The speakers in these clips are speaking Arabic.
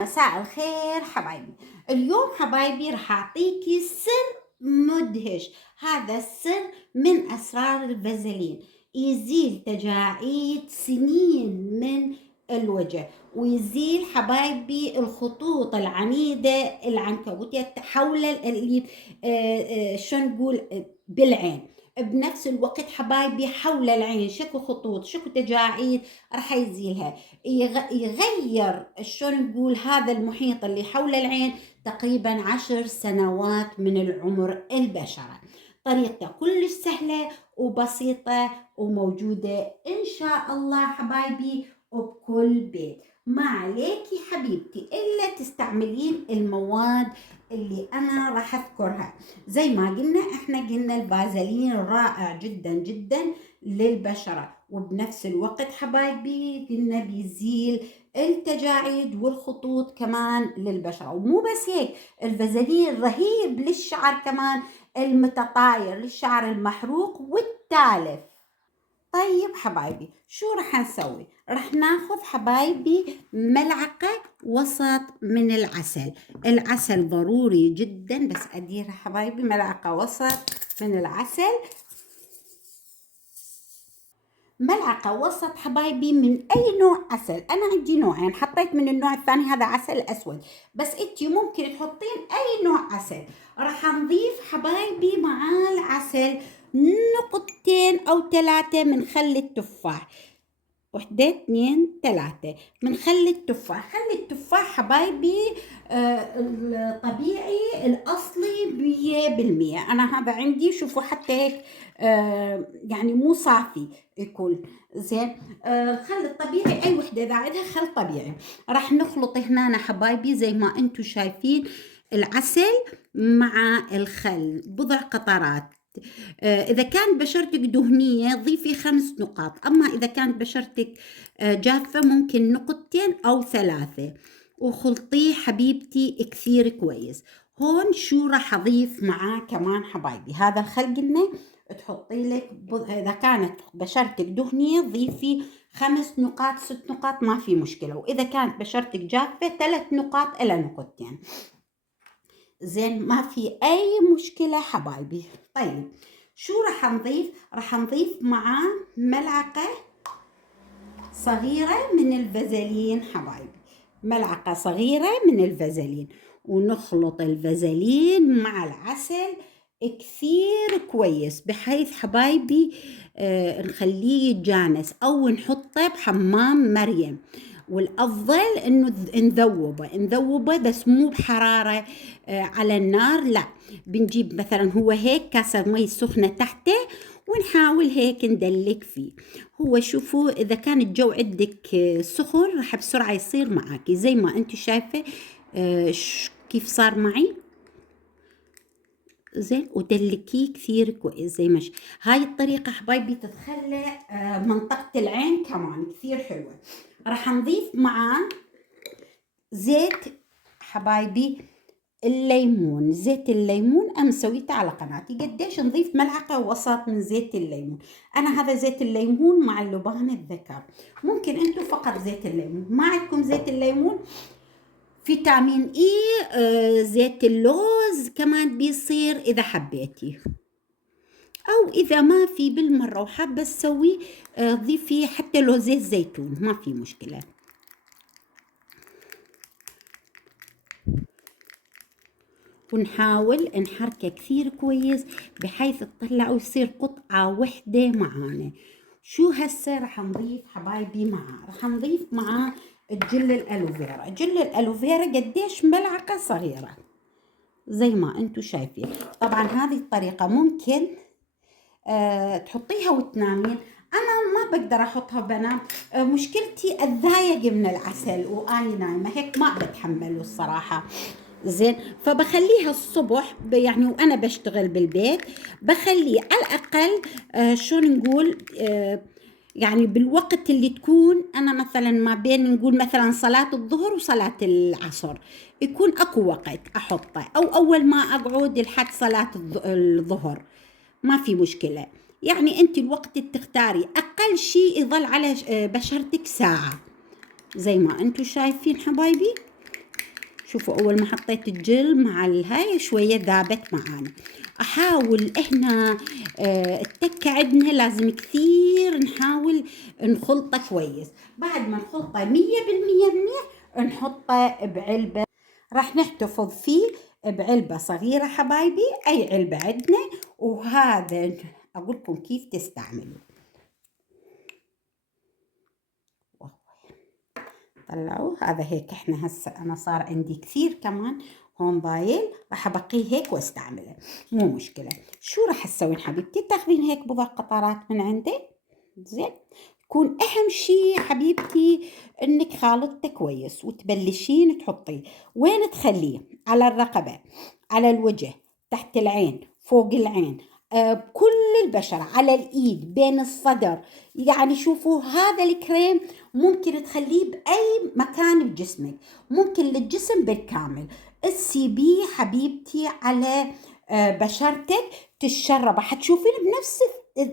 مساء الخير حبايبي. اليوم حبايبي راح أعطيكي سر مدهش. هذا السر من أسرار الفازلين، يزيل تجاعيد سنين من الوجه، ويزيل حبايبي الخطوط العنيدة العنكبوتية حول اللي شو نقول بالعين. بنفس الوقت حبايبي حول العين شكو خطوط شكو تجاعيد راح يزيلها. يغير شو نقول هذا المحيط اللي حول العين تقريبا 10 سنوات من العمر البشرة. طريقته كلش سهلة وبسيطة وموجودة إن شاء الله حبايبي وبكل بيت. ما عليكي حبيبتي إلا تستعملين المواد اللي أنا راح أذكرها. زي ما قلنا إحنا قلنا الفازلين رائع جدا جدا للبشرة، وبنفس الوقت حبايبي قلنا بيزيل التجاعيد والخطوط كمان للبشرة. ومو بس هيك، الفازلين رهيب للشعر كمان المتطاير، للشعر المحروق والتالف. طيب حبايبي شو رح نسوي؟ رح ناخذ حبايبي ملعقة وسط من العسل. العسل ضروري جدا، بس أدير حبايبي ملعقة وسط من العسل. ملعقة وسط حبايبي من أي نوع عسل. أنا عندي نوعين، حطيت من النوع الثاني هذا عسل أسود، بس أنتي ممكن تحطين أي نوع عسل. راح نضيف حبايبي مع العسل نقطتين أو 3 من خل التفاح. 1 2 3 من خل التفاح. خل التفاح حبايبي الطبيعي الأصلي 100%. أنا هذا عندي، شوفوا حتى هيك يعني مو صافي يكون زين. الخل الطبيعي أي وحدة إذا عندها خل طبيعي. راح نخلط هنا حبايبي زي ما أنتم شايفين العسل مع الخل بضع قطرات. إذا كانت بشرتك دهنية ضيفي 5 نقاط، أما إذا كانت بشرتك جافة ممكن نقطتين أو 3، وخلطيه حبيبتي كثير كويس. هون شو راح أضيف معاه كمان حبايبي؟ هذا الخل قلنا تحطي لك إذا كانت بشرتك دهنية ضيفي 5 نقاط 6 نقاط ما في مشكلة، وإذا كانت بشرتك جافة 3 نقاط إلى نقطتين. زين ما في أي مشكلة حبايبي. طيب شو راح نضيف؟ راح نضيف معاه ملعقة صغيرة من الفازلين حبايبي، ملعقة صغيرة من الفازلين، ونخلط الفازلين مع العسل كثير كويس بحيث حبايبي نخليه يتجانس أو نحطه بحمام مريم. والأفضل إنه نذوبه بس مو بحرارة على النار، لا، بنجيب مثلا هو هيك كاسة مي سخنة تحته ونحاول هيك ندلك فيه. هو شوفوا إذا كان الجو عندك سخن راح بسرعة يصير معاكي زي ما أنت شايفة كيف صار معي. زين، ودلكيه كثير كويس زي ما هاي الطريقة حبايبي تتخلى منطقة العين كمان كثير حلوة. راح نضيف معاه زيت حبايبي الليمون. زيت الليمون أنا مسويته على قناتي قديش نضيف ملعقة وسط من زيت الليمون. أنا هذا زيت الليمون مع اللبان الذكر. ممكن أنتم فقط زيت الليمون، ما عندكم زيت الليمون فيتامين إي زيت اللوز كمان بيصير إذا حبيتي، أو إذا ما في بالمرة وحابة تسوي ضيفي حتى لو زيت زيتون ما في مشكلة. ونحاول نحركه كثير كويس بحيث تطلع ويصير قطعة وحدة معانا. شو هسه رح نضيف حبايبي معاه؟ رح نضيف معاه الجل الألوفيرا. جل الألوفيرا قديش؟ ملعقة صغيرة زي ما انتم شايفين. طبعا هذه الطريقة ممكن تحطيها وتنامين. أنا ما بقدر أحطها بنام، مشكلتي أتضايق من العسل وأني نايمة هيك ما بتحمله الصراحة. زين، فبخليها الصبح يعني وأنا بشتغل بالبيت بخليه على الأقل شو نقول يعني بالوقت اللي تكون أنا مثلا ما بين نقول مثلا صلاة الظهر وصلاة العصر يكون أكو وقت أحطه، أو أول ما أقعد لحد صلاة الظهر ما في مشكلة. يعني أنت الوقت تختاري أقل شيء يظل على بشرتك ساعة زي ما أنتم شايفين حبايبي. شوفوا أول ما حطيت الجل مع الهاي شوية ذابت معانا. أحاول إحنا التكة عندنا لازم كثير نحاول نخلطه كويس. بعد ما نخلطه 100% منيح نحطه بعلبة، راح نحتفظ فيه بعلبة صغيرة حبايبي، أي علبة عندنا. وهذا أقول لكم كيف تستعملوا. طلعوا هذا هيك. احنا هسه انا صار عندي كثير كمان هون ضايل، راح ابقيه هيك واستعمله، مو مشكله. شو راح تسوين حبيبتي؟ تاخذين هيك بضع قطرات من عندي، زين. يكون اهم شي حبيبتي انك خالطته كويس، وتبلشين تحطيه. وين تخليه؟ على الرقبه، على الوجه، تحت العين، فوق العين، بكل البشرة، على الإيد، بين الصدر. يعني شوفوا هذا الكريم ممكن تخليه بأي مكان بجسمك، ممكن للجسم بالكامل. تسيبيه حبيبتي على بشرتك تتشرب، حتشوفين بنفس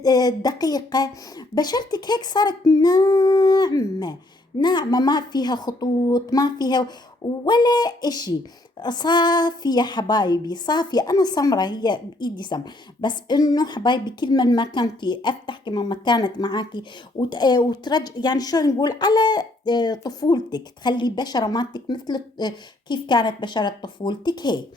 الدقيقة بشرتك هيك صارت ناعمة ناعمة، ما فيها خطوط، ما فيها ولا إشي، صافية حبايبي، صافية. أنا سمرة، هي بإيدي سمرة، بس إنه حبايبي كل ما كنتي أفتح كمان ما كانت معاكي وترجع، يعني شو نقول، على طفولتك، تخلي بشرة مالتك مثل كيف كانت بشرة طفولتك هيك.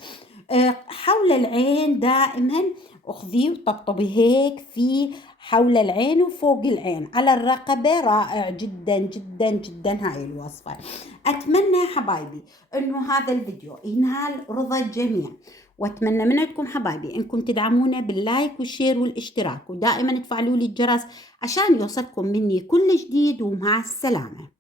حول العين دائما اخذيه وطبطبي هيك في حول العين وفوق العين، على الرقبة. رائع جدا جدا جدا هاي الوصفة. أتمنى يا حبايبي أنه هذا الفيديو ينال رضا الجميع، وأتمنى من عندكم حبايبي أنكم تدعمونا باللايك والشير والاشتراك، ودائما تفعلوا لي الجرس عشان يوصلكم مني كل جديد. ومع السلامة.